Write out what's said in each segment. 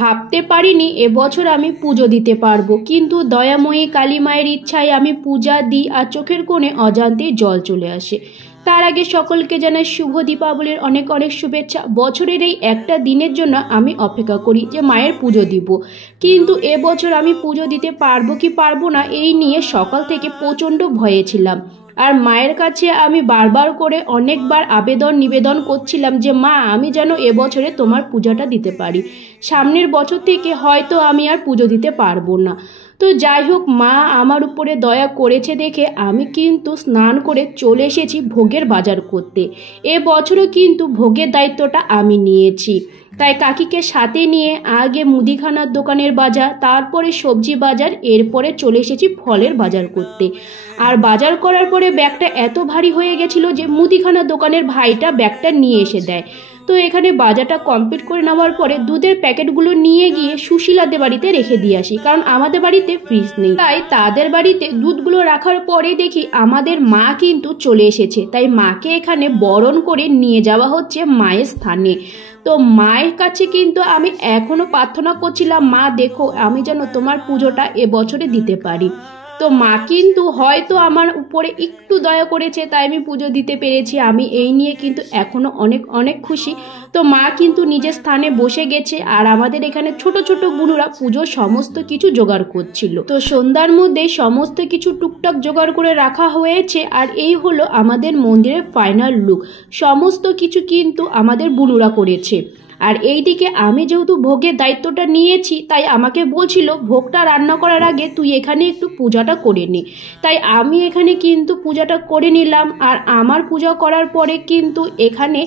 ভাবতে পারিনি এবছর আমি পুজো দিতে পারবো, কিন্তু দয়াময়ী কালী মায়ের ইচ্ছায় আমি পূজা দিই আর চোখের কোণে অজান্তেই জল চলে আসে। তার আগে সকলকে জানাই শুভ দীপাবলির অনেক অনেক শুভেচ্ছা। বছরের এই একটা দিনের জন্য আমি অপেক্ষা করি যে মায়ের পুজো দিব, কিন্তু এবছর আমি পুজো দিতে পারবো কি পারবো না এই নিয়ে সকাল থেকে প্রচণ্ড ভয়ে ছিলাম। আর মায়ের কাছে আমি বারবার করে অনেকবার নিবেদন করছিলাম যে মা, আমি যেন এবছরে তোমার পূজাটা দিতে পারি, সামনের বছর থেকে হয়তো আমি আর পুজো দিতে পারবো না। তো যাই হোক, মা আমার উপরে দয়া করেছে দেখে আমি কিন্তু স্নান করে চলে এসেছি ভোগের বাজার করতে। এবছরও কিন্তু ভোগের দায়িত্বটা আমি নিয়েছি, তাই কাকিকে সাথে নিয়ে আগে মুদিখানার দোকানের বাজার, তারপরে সবজি বাজার, এরপরে চলে এসেছি ফলের বাজার করতে। আর বাজার করার পরে ব্যাগটা এত ভারী হয়ে গেছিলো যে মুদিখানার দোকানের ভাইটা ব্যাগটা নিয়ে এসে দেয়। তো এখানে বাজারটা কমপ্লিট করে নেওয়ার পরে দুধের প্যাকেটগুলো নিয়ে গিয়ে সুশীলাদের বাড়িতে রেখে দিয়ে আসি, কারণ আমাদের বাড়িতে ফ্রিজ নেই। তাই তাদের বাড়িতে দুধগুলো রাখার পরে দেখি আমাদের মা কিন্তু চলে এসেছে, তাই মাকে এখানে বরণ করে নিয়ে যাওয়া হচ্ছে মায়ের স্থানে। তো মায়ের কাছে কিন্তু আমি এখনও প্রার্থনা করছিলাম, মা দেখো আমি যেন তোমার পুজোটা এবছরে দিতে পারি। তো মা কিন্তু হয়তো আমার উপরে একটু দয়া করেছে, তাই আমি পুজো দিতে পেরেছি। আমি এই নিয়ে কিন্তু এখনও অনেক অনেক খুশি। তো মা কিন্তু নিজের স্থানে বসে গেছে, আর আমাদের এখানে ছোট ছোট বুনুরা পুজোর সমস্ত কিছু জোগাড় করছিল। তো সন্ধ্যার মধ্যে সমস্ত কিছু টুকটাক জোগাড় করে রাখা হয়েছে, আর এই হলো আমাদের মন্দিরের ফাইনাল লুক। সমস্ত কিছু কিন্তু আমাদের বুনুরা করেছে। আর এইদিকে আমি যেহেতু ভোগের দায়িত্বটা নিয়েছি, তাই আমাকে বলছিল ভোগটা রান্না করার আগে তুই এখানে একটু পূজাটা করে নে। তাই আমি এখানে কিন্তু পূজাটা করে নিলাম। আর আমার পূজা করার পরে কিন্তু এখানে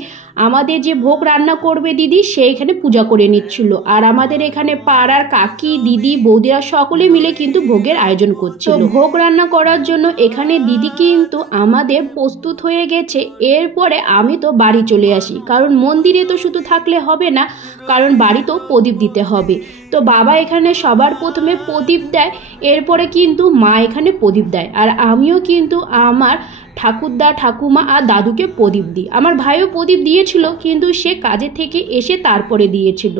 আমাদের যে ভোগ রান্না করবে দিদি, সে এখানে পূজা করে নিচ্ছিল। আর আমাদের এখানে পাড়ার কাকি, দিদি, বৌদিরা সকলে মিলে কিন্তু ভোগের আয়োজন করছিল। ভোগ রান্না করার জন্য এখানে দিদি কিন্তু আমাদের প্রস্তুত হয়ে গেছে। এরপরে আমি তো বাড়ি চলে আসি, কারণ মন্দিরে তো শুধু থাকলে হবে না, কারণ বাড়িতেও প্রদীপ দিতে হবে। তো বাবা এখানে সবার প্রথমে প্রদীপ দেয়, এরপরে কিন্তু মা এখানে প্রদীপ দেয়। আর আমিও কিন্তু আমার ঠাকুরদা, ঠাকুমা আর দাদুকে প্রদীপ দিই। আমার ভাইও প্রদীপ দিয়েছিল, কিন্তু সে কাজে থেকে এসে তারপরে দিয়েছিল।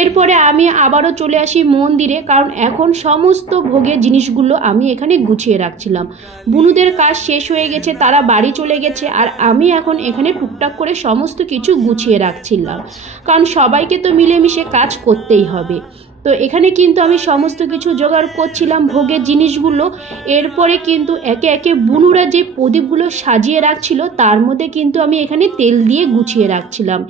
এরপরে আমি আবারও চলে আসি মন্দিরে, কারণ এখন সমস্ত ভোগের জিনিসগুলো আমি এখানে গুছিয়ে রাখছিলাম। বুনুদের কাজ শেষ হয়ে গেছে, তারা বাড়ি চলে গেছে, আর আমি এখন এখানে টুকটাক করে সমস্ত কিছু গুছিয়ে রাখছিলাম, কারণ সবাইকে তো মিলেমিশে কাজ করতেই হবে। তো এখানে কিন্তু আমি সমস্ত কিছু জোগাড় করছিলাম ভোগের জিনিসগুলো। এরপরে কিন্তু একে একে বুনুরা যে প্রদীপগুলো সাজিয়ে রাখছিল, তার মধ্যে কিন্তু আমি এখানে তেল দিয়ে গুছিয়ে রাখছিলাম।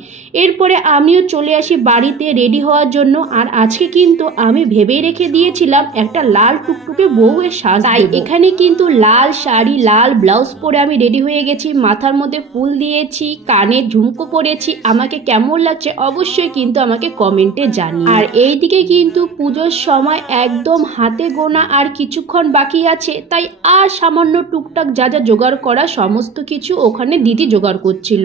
এরপরে আমিও চলে আসি বাড়িতে রেডি হওয়ার জন্য। আর আজকে কিন্তু আমি ভেবেই রেখে দিয়েছিলাম একটা লাল টুকটুকে বউয়ের সাজ, তাই এখানে কিন্তু লাল শাড়ি, লাল ব্লাউজ পরে আমি রেডি হয়ে গেছি। মাথার মধ্যে ফুল দিয়েছি, কানে ঝুমকো পরেছি। আমাকে কেমন লাগছে অবশ্যই কিন্তু আমাকে কমেন্টে জানিও। আর এইদিকে কিন্তু পুজোর সময় একদম হাতে গোনা আর কিছুক্ষণ বাকি আছে, তাই আর সামান্য টুকটাক যা যা জোগাড় করা সমস্ত কিছু ওখানে দিদি জোগাড় করছিল।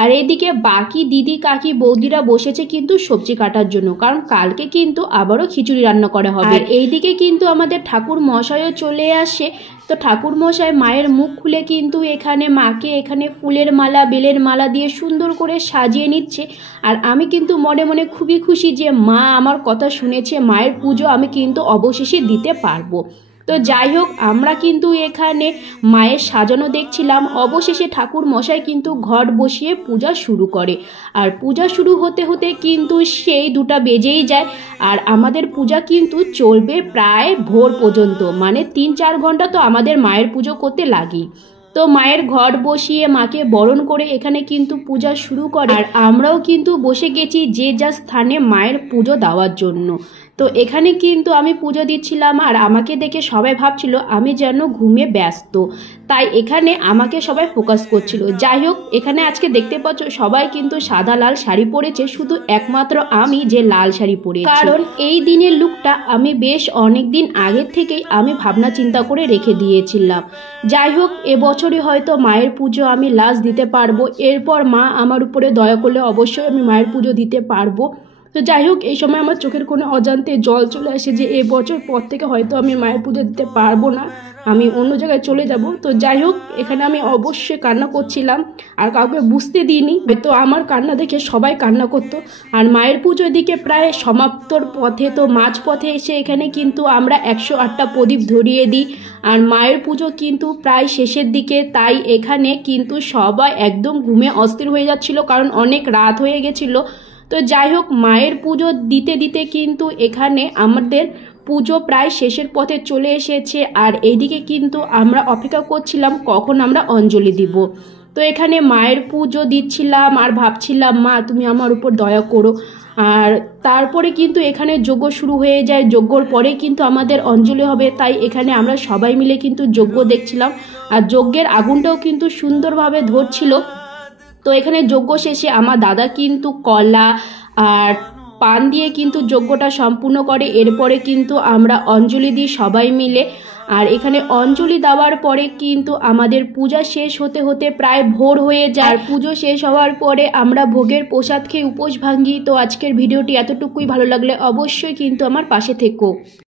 আর এইদিকে বাকি দিদি, কাকি, বৌদিরা বসেছে কিন্তু সবজি কাটার জন্য, কারণ কালকে কিন্তু আবারও খিচুড়ি রান্না করা হবে। আর এইদিকে কিন্তু আমাদের ঠাকুর মশাইও চলে আসে। তো ঠাকুর মশাই মায়ের মুখ খুলে কিন্তু এখানে মাকে এখানে ফুলের মালা, বেলের মালা দিয়ে সুন্দর করে সাজিয়ে নিচ্ছে। আর আমি কিন্তু মনে মনে খুবই খুশি যে মা আমার কথা শুনেছে, মায়ের পুজো আমি কিন্তু অবশেষে দিতে পারবো। তো যাই হোক, আমরা কিন্তু এখানে মায়ের সাজানো দেখছিলাম। অবশেষে ঠাকুর মশাই কিন্তু ঘট বসিয়ে পূজা শুরু করে। আর পূজা শুরু হতে হতে কিন্তু সেই 2টা বেজেই যায়। আর আমাদের পূজা কিন্তু চলবে প্রায় ভোর পর্যন্ত, মানে 3-4 ঘন্টা তো আমাদের মায়ের পুজো করতে লাগেই। তো মায়ের ঘট বসিয়ে মাকে বরণ করে এখানে কিন্তু পূজা শুরু করে। আর আমরাও কিন্তু বসে গেছি যে যার স্থানে মায়ের পুজো দেওয়ার জন্য। তো এখানে কিন্তু আমি পুজো দিচ্ছিলাম, আর আমাকে দেখে সবাই ভাবছিল আমি যেন ঘুমে ব্যস্ত, তাই এখানে আমাকে সবাই ফোকাস করছিল। যাই হোক, এখানে আজকে দেখতে পাচ্ছ সবাই কিন্তু সাদা লাল শাড়ি পরেছে, শুধু একমাত্র আমি যে লাল শাড়ি পরেছি, কারণ এই দিনের লুকটা আমি বেশ অনেক দিন আগের থেকেই আমি ভাবনা চিন্তা করে রেখে দিয়েছিলাম। যাই হোক, এবছরই হয়তো মায়ের পুজো আমি লাস্ট দিতে পারবো। এরপর মা আমার উপরে দয়া করলে অবশ্যই আমি মায়ের পুজো দিতে পারবো। তো যাই হোক, এই সময় আমার চোখের কোণে অজান্তে জল চলে আসে যে এবছর পর থেকে হয়তো আমি মায়ের পুজো দিতে পারবো না। আমি অন্য জায়গায় চলে যাব। তো যাই হোক, এখানে আমি অবশ্যই কান্না করছিলাম আর কাউকে বুঝতে দিইনি, তো আমার কান্না দেখে সবাই কান্না করতো। আর মায়ের পুজোর দিকে প্রায় সমাপ্তর পথে, তো মাঝ পথে এসে এখানে কিন্তু আমরা 108টা প্রদীপ ধরিয়ে দিই। আর মায়ের পুজো কিন্তু প্রায় শেষের দিকে, তাই এখানে কিন্তু সবাই একদম ঘুমে অস্থির হয়ে যাচ্ছিল, কারণ অনেক রাত হয়ে গেছিলো। তো যাই হোক, মায়ের পুজো দিতে দিতে কিন্তু এখানে আমাদের পুজো প্রায় শেষের পথে চলে এসেছে। আর এইদিকে কিন্তু আমরা অপেক্ষা করছিলাম কখন আমরা অঞ্জলি দিব। তো এখানে মায়ের পুজো দিচ্ছিলাম আর ভাবছিলাম, মা তুমি আমার উপর দয়া করো। আর তারপরে কিন্তু এখানে যজ্ঞ শুরু হয়ে যায়, যজ্ঞর পরে কিন্তু আমাদের অঞ্জলি হবে, তাই এখানে আমরা সবাই মিলে কিন্তু যজ্ঞ দেখছিলাম। আর যজ্ঞের আগুনটাও কিন্তু সুন্দরভাবে ধরছিল। তো এখানে যজ্ঞ শেষে আমার দাদা কিন্তু কলা আর পান দিয়ে কিন্তু যজ্ঞটা সম্পূর্ণ করে। এরপরে কিন্তু আমরা অঞ্জলি দিই সবাই মিলে। আর এখানে অঞ্জলি দেওয়ার পরে কিন্তু আমাদের পূজা শেষ হতে হতে প্রায় ভোর হয়ে যায়। আর পুজো শেষ হওয়ার পরে আমরা ভোগের প্রসাদ খেয়ে উপোস ভাঙি। তো আজকের ভিডিওটি এতটুকুই, ভালো লাগলে অবশ্যই কিন্তু আমার পাশে থেকো।